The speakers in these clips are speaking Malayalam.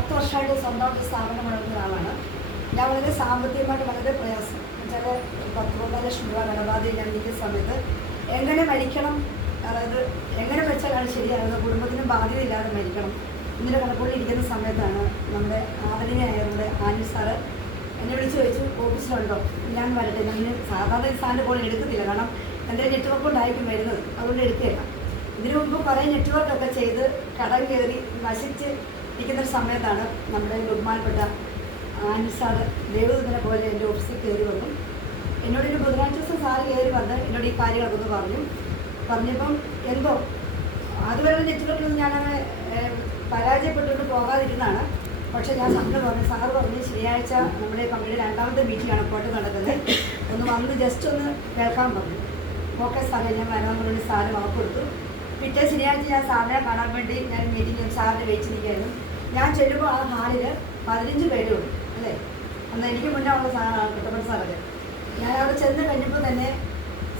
10 വർഷമായിട്ട് സ്വന്തമായിട്ട് സ്ഥാപനം നടത്തുന്ന ഒരാളാണ്. ഞാൻ വളരെ സാമ്പത്തികമായിട്ട് വളരെ പ്രയാസം എന്നുവെച്ചാൽ 10-12 ലക്ഷം രൂപ കടബാധ്യത ഞാൻ ഇരിക്കുന്ന സമയത്ത് എങ്ങനെ മരിക്കണം, അതായത് എങ്ങനെ വെച്ചാലാണ് ശരിയാകുന്നത്, കുടുംബത്തിനും ബാധ്യത ഇല്ലാതെ മരിക്കണം ഇങ്ങനെ കണക്കൂടി ഇരിക്കുന്ന സമയത്താണ് നമ്മുടെ ആദരണീയനായ ആനി സാറ് എന്നെ വിളിച്ച് ചോദിച്ചു ഓഫീസിലുണ്ടോ, ഞാൻ വരട്ടെ. ഞാൻ സാധാരണ ഈ സാറിൻ്റെ ഫോൺ എടുക്കത്തില്ല, കാരണം എൻ്റെ നെറ്റ്വർക്ക് കൊണ്ടായിരിക്കും വരുന്നത്, അതുകൊണ്ട് എടുക്കുകയില്ല. ഇതിനു മുമ്പ് കുറേ നെറ്റ്വർക്കൊക്കെ ചെയ്ത് കടം കയറി നശിച്ച് ഇരിക്കുന്ന സമയത്താണ് നമ്മുടെ ബഹുമാനപ്പെട്ട ആനി സാറ് ദൈവദൂതനെ പോലെ എൻ്റെ ഓഫീസിൽ കയറി വന്നു. എന്നോടൊരു ബുധനാഴ്ച ദിവസം സാറ് കയറി വന്ന് എന്നോട് ഈ കാര്യങ്ങളൊക്കെ ഒന്ന് പറഞ്ഞപ്പം എന്തോ അതുവരെ നെറ്റ്വർക്കിലൊന്നും ഞാനങ്ങനെ പരാജയപ്പെട്ടുകൊണ്ട് പോകാതിരുന്നതാണ്. പക്ഷേ ഞാൻ സാറ് പറഞ്ഞ് ശനിയാഴ്ച നമ്മുടെ കമ്പനിയുടെ 2ാമത്തെ മീറ്റിംഗാണ് കോട്ടയം നടക്കുന്നത്, ഒന്ന് വന്ന് ജസ്റ്റ് ഒന്ന് കേൾക്കാൻ പറഞ്ഞു. ഓക്കെ സാറേ, ഞാൻ വരാമെന്ന് പറഞ്ഞ് സാറ് വാക്ക് കൊടുത്തു. പിറ്റേ ശനിയാഴ്ച ഞാൻ സാറിനെ കാണാൻ വേണ്ടി ഞാൻ മീറ്റിംഗ് സാറിന് വെയിറ്റ് നിൽക്കുകയായിരുന്നു. ഞാൻ ചെല്ലുമ്പോൾ ആ ഹാളിൽ 15 പേരേ ഉള്ളൂ അല്ലേ. അന്ന് എനിക്ക് മുന്നേ ഉള്ള സാറാണ് കുട്ടപ്പൻ സാറൊക്കെ. ഞാൻ അവിടെ ചെന്ന് കഴിഞ്ഞപ്പോൾ തന്നെ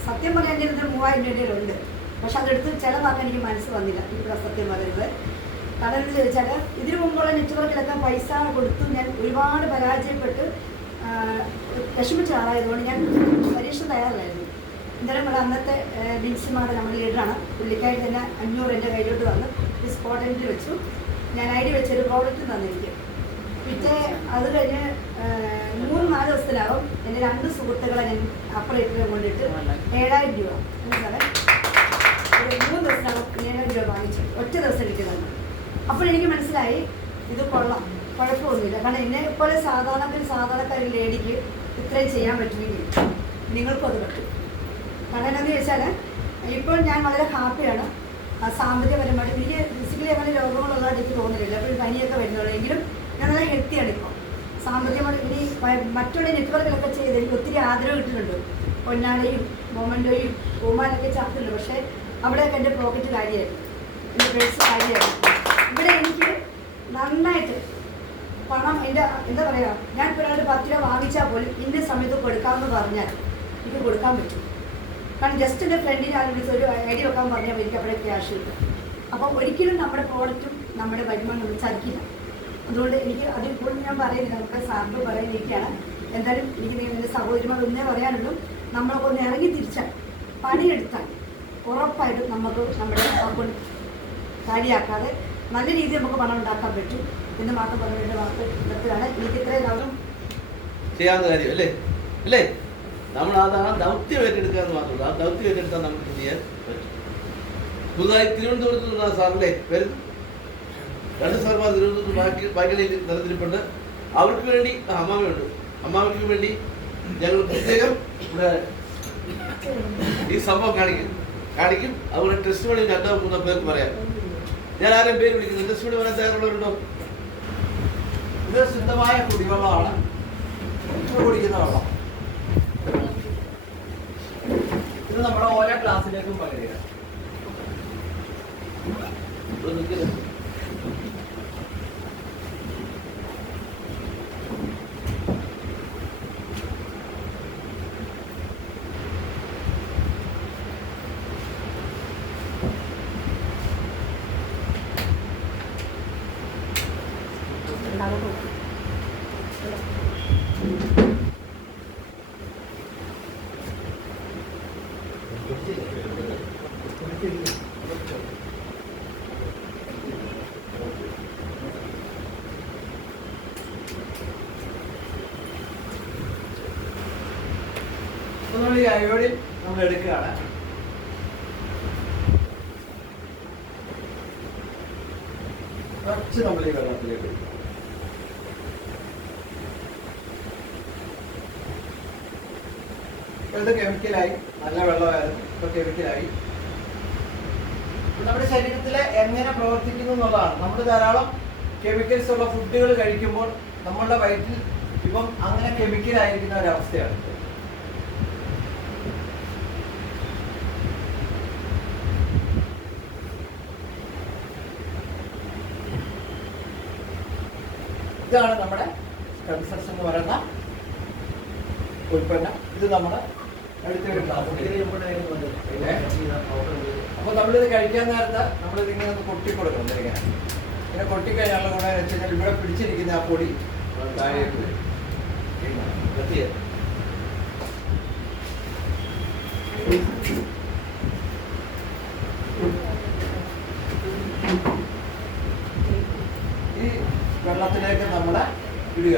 സത്യം പറയാൻ എൻ്റെ ഇതിന് 3000 രൂപയിലുണ്ട്. പക്ഷെ അതെടുത്ത് ചിലവാക്കാൻ എനിക്ക് മനസ്സ് വന്നില്ല. ഇവിടെ സത്യം പറയുന്നത് കാരണം എന്ന് ചോദിച്ചാൽ ഇതിനു മുമ്പുള്ള നെറ്റ്വർക്കിലൊക്കെ പൈസ കൊടുത്തു ഞാൻ ഒരുപാട് പരാജയപ്പെട്ട് വിഷമിച്ച ആളായതുകൊണ്ട് ഞാൻ പരീക്ഷ തയ്യാറില്ലായിരുന്നു. എന്തായാലും ഇവിടെ അന്നത്തെ ബിൻസിമാരുടെ നമ്മുടെ ലീഡറാണ്, പുള്ളിക്കാരി തന്നെ 500 എൻ്റെ കയ്യിലോട്ട് തന്ന് ഈ സ്പോട്ട് എൻട്രി വെച്ചു. ഞാൻ ID വെച്ചൊരു പ്രോഡക്റ്റ് തന്നിരിക്കും. പിറ്റേ അത് കഴിഞ്ഞ് 3-4 ദിവസത്തിനകം എൻ്റെ 2 സുഹൃത്തുക്കളെ ഞാൻ അപ്പുറം കൊണ്ടിട്ട് 7000 രൂപ സാറേ 3 ദിവസത്തിനകം 7000 രൂപ വാങ്ങിച്ചു, ഒറ്റ ദിവസം എനിക്ക് തന്നു. അപ്പോഴെനിക്ക് മനസ്സിലായി ഇത് കൊള്ളാം, കുഴപ്പമൊന്നുമില്ല. കാരണം എന്നെപ്പോലെ സാധാരണക്കാരി ലേഡിക്ക് ഇത്രയും ചെയ്യാൻ പറ്റുമെങ്കിൽ നിങ്ങൾക്കും അത് പറ്റും. കാരണം എന്താണെന്ന് ചോദിച്ചാൽ ഇപ്പോൾ ഞാൻ വളരെ ഹാപ്പിയാണ്. സാമ്പത്തികപരമായിട്ട് എനിക്ക് ഫിസിക്കലി അങ്ങനെ രോഗങ്ങളുള്ളതായിട്ട് എനിക്ക് തോന്നുന്നില്ല. അപ്പോൾ പനിയൊക്കെ വരുന്നുള്ളൂ, എങ്കിലും ഞാൻ നല്ല ഹെൽത്തിയാണ് ഇപ്പോൾ. സാമ്പത്തികമായിട്ട് ഇനി മറ്റുള്ള നെറ്റ്വർക്കിലൊക്കെ ചെയ്ത് എനിക്ക് ഒത്തിരി ആദരവ് കിട്ടുന്നുണ്ട്. പൊന്നാളിയും മൊമൻറ്റോയും പൂമാനൊക്കെ ചാർത്തുന്നുണ്ട്. പക്ഷേ അവിടെയൊക്കെ എൻ്റെ പോക്കറ്റ് കാര്യമായിരുന്നു, എൻ്റെ പേഴ്സ് കാര്യമായിരുന്നു. ഇവിടെ എനിക്ക് നന്നായിട്ട് പണം എൻ്റെ എന്താ പറയുക, ഞാൻ ഇപ്പോൾ ഒരാളുടെ 10 രൂപ വാങ്ങിച്ചാൽ പോലും ഇന്ന സമയത്ത് കൊടുക്കാമെന്ന് പറഞ്ഞാൽ എനിക്ക് കൊടുക്കാൻ പറ്റും. കാരണം ജസ്റ്റ് എൻ്റെ ഫ്രണ്ടിന് ആരും വിളിച്ച് ഒരു ID വെക്കാൻ പറഞ്ഞാൽ എനിക്ക് അവിടെ ക്യാഷ് കിട്ടും. അപ്പം ഒരിക്കലും നമ്മുടെ പ്രോഡക്റ്റും നമ്മുടെ വരുമാനം നമ്മൾ ചതിക്കില്ല. അതുകൊണ്ട് എനിക്ക് അതിൽ കൂടുതൽ ഞാൻ പറയുന്നില്ല, നമുക്ക് സാറിന് പറയാനിരിക്കുകയാണ്. എന്തായാലും എനിക്ക് എൻ്റെ സഹോദരിമാർ ഒന്നേ പറയാനുള്ളൂ, നമ്മളൊക്കെ ഒന്ന് ഇറങ്ങി തിരിച്ചാൽ പണിയെടുത്താൽ ഉറപ്പായിട്ടും നമുക്ക് നമ്മുടെ അക്കൗണ്ട് കാര്യമാക്കാതെ നല്ല രീതിയിൽ നമുക്ക് പണം ഉണ്ടാക്കാൻ പറ്റും എന്ന് മാത്രം പറഞ്ഞ വാക്ക് ഇടത്തിലാണ്. എനിക്ക് ഇത്രയും ചെയ്യാവുന്ന കാര്യം അല്ലേ അല്ലേ. നമ്മൾ അതാണ് ദൗത്യം ഏറ്റെടുക്കുക എന്ന് മാത്രമല്ല, ആ ദൗത്യം ഏറ്റെടുത്താൽ നമുക്ക് ചെയ്യാൻ പറ്റും. പുതുതായി തിരുവനന്തപുരത്ത് നിന്നാ സാറില്ലേ വരുന്നു, 2 സാർമാർ തിരുവനന്തപുരത്ത് ബാക്കിയിൽ നിലനിൽപ്പുണ്ട്. അവർക്ക് വേണ്ടി അമ്മാവയുണ്ട്, അമ്മാവയ്ക്ക് വേണ്ടി ഞങ്ങൾ പ്രത്യേകം ഇവിടെ ഈ സംഭവം കാണിക്കും. അതുപോലെ ടെസ്റ്റ് മണി 2-3 പേർക്ക് പറയാം. ഞാൻ ആരെയും പേര് വിളിക്കുന്നു, ടെസ്റ്റ് മണി പറയാൻ തയ്യാറുള്ളവരുണ്ടോ? ഇത് ശുദ്ധമായ കുടിവെള്ളമാണ്, കുടിക്കുന്ന വെള്ളം. ഇത് നമ്മുടെ ഓരോ ക്ലാസ്സിലേക്കും പകരുക. ഈ അയോഡിൻ നമ്മൾ എടുക്കുകയാണ്. കുറച്ച് നമ്മൾ ഈ വെള്ളത്തിലേക്ക് എടുക്കുക. ഇത് കെമിക്കലായി, നല്ല വെള്ളമായിരുന്നു, ഇപ്പൊ കെമിക്കലായി. നമ്മുടെ ശരീരത്തിൽ എങ്ങനെ പ്രവർത്തിക്കുന്നു എന്നുള്ളതാണ്. നമ്മൾ ധാരാളം കെമിക്കൽസ് ഉള്ള ഫുഡുകൾ കഴിക്കുമ്പോൾ നമ്മളുടെ വയറ്റിൽ ഇപ്പം അങ്ങനെ കെമിക്കലായിരിക്കുന്ന ഒരവസ്ഥയാണ്. ഇതാണ് നമ്മുടെ കൺസൾസ് എന്ന് പറയുന്ന ഉൽപ്പന്നം. ഇത് നമ്മൾ അപ്പൊ നമ്മളിത് കഴിക്കാൻ നേരത്ത് നമ്മളിതിങ്ങനെ ഒന്ന് കൊട്ടിക്കൊടുക്കണം. ഇങ്ങനെ പിന്നെ കൊട്ടിക്കഴിഞ്ഞാലുള്ള ഗുണം വെച്ച് കഴിഞ്ഞാൽ ഇവിടെ പിടിച്ചിരിക്കുന്ന ആ പൊടി താഴേക്ക് വരും. കത്തിയ ഈ വെള്ളത്തിലേക്ക് നമ്മളെ ഇടുക.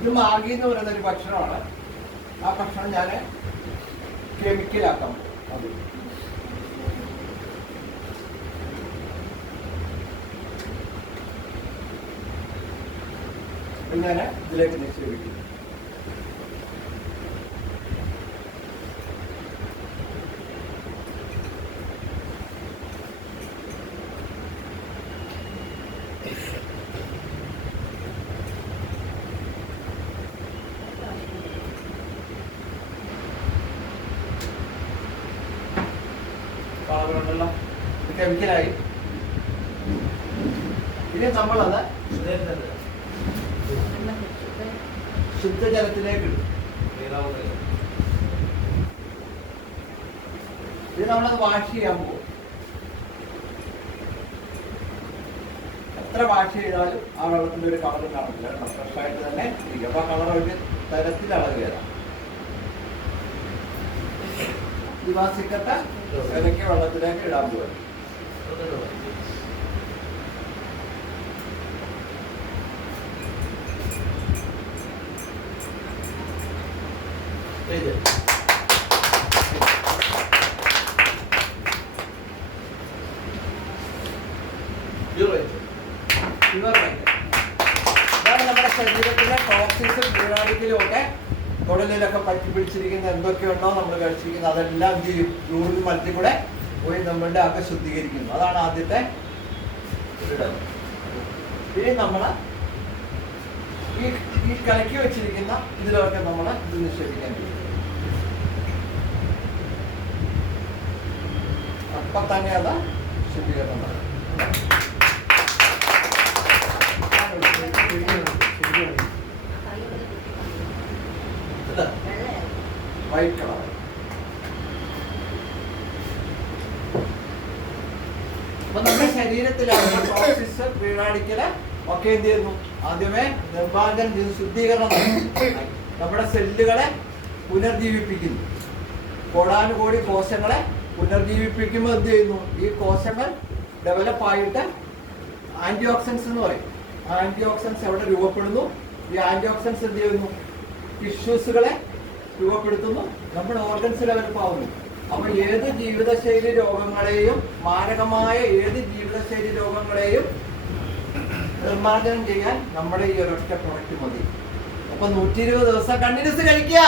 ഇത് മാഗി എന്ന് പറയുന്ന ഒരു ഭക്ഷണമാണ്. ആ ഭക്ഷണം ഞാൻ കെമിക്കലാക്കാം. അത് ഞാൻ ഇതിലേക്ക് നിക്ഷേപിക്കും. കളറുണ്ടല്ലോ, കെമിക്കലായി. ഇനി നമ്മളത് ശുദ്ധജലത്തിലേക്ക് ഇടും. ഇത് നമ്മളത് വാഷ് ചെയ്യാൻ പോകും. എത്ര വാഷ് ചെയ്താലും ആ വെള്ളത്തിന്റെ ഒരു കളർ കാണില്ല. ഫ്രഷായിട്ട് തന്നെ ഇരിക്കും. അപ്പൊ ആ കളർ ഒരു തരത്തിൽ അളകുകയാണ്. ദിവാസിക്കത്തെ ഇലക്കി വെള്ളത്തിലേക്ക് ഇടാൻ പോകും. ഇതാണ് നമ്മുടെ ശരീരത്തിലെ ടോക്സിൻസും ഫ്രീ ഒക്കെ കുടലിലൊക്കെ പറ്റി പിടിച്ചിരിക്കുന്ന എന്തൊക്കെയുണ്ടോ നമ്മൾ കഴിച്ചിരിക്കുന്നത് അതെല്ലാം എന്ത് ചെയ്യും? യൂറിൻ മലത്തിൽ കൂടെ പോയി നമ്മളുടെ ഒക്കെ ശുദ്ധീകരിക്കുന്നു. അതാണ് ആദ്യത്തെ ഇടം. ഇനി നമ്മൾ ഈ കലക്കി വെച്ചിരിക്കുന്ന ഇതിലൊക്കെ നമ്മൾ ഇത് നിക്ഷേപിക്കാൻ കഴിയും. അപ്പം തന്നെ അത് ശുദ്ധീകരണം നടക്കും. White colour. അപ്പൊ നമ്മുടെ ശരീരത്തിലുള്ള ടോക്സിൻസ് പീഴാടിക്കല് ഒക്കെ എന്ത് ചെയ്യുന്നു? ആദ്യമേ നിർമ്മാർജ്ജനം ചെയ്ത് ശുദ്ധീകരണം നമ്മുടെ സെല്ലുകളെ പുനർജീവിപ്പിക്കുന്നു. കോടാനുകോടി കോശങ്ങളെ പുനർജീവിപ്പിക്കുമ്പോൾ എന്ത് ചെയ്യുന്നു? ഈ കോശങ്ങൾ ഡെവലപ്പായിട്ട് ആന്റി ഓക്സിഡൻസ് എന്ന് പറയും. ആന്റി ഓക്സിഡൻസ് എവിടെ രൂപപ്പെടുന്നു? ഈ ആന്റി ഓക്സിഡൻസ് എന്ത് ചെയ്യുന്നു? ടിഷ്യൂസുകളെ രൂപപ്പെടുത്തുന്നു. നമ്മുടെ ഓർഗൻസ് ഡെവലപ്പ് ആവുന്നു. അപ്പൊ ഏത് ജീവിതശൈലി രോഗങ്ങളെയും, മാരകമായ ഏത് ജീവിതശൈലി രോഗങ്ങളെയും നിർമ്മാർജ്ജനം ചെയ്യാൻ നമ്മുടെ ഈ ഒരൊറ്റ പ്രൊഡക്റ്റ് മതി. അപ്പൊ 120 ദിവസം കണ്ടിന്യൂസ് കഴിക്കുക.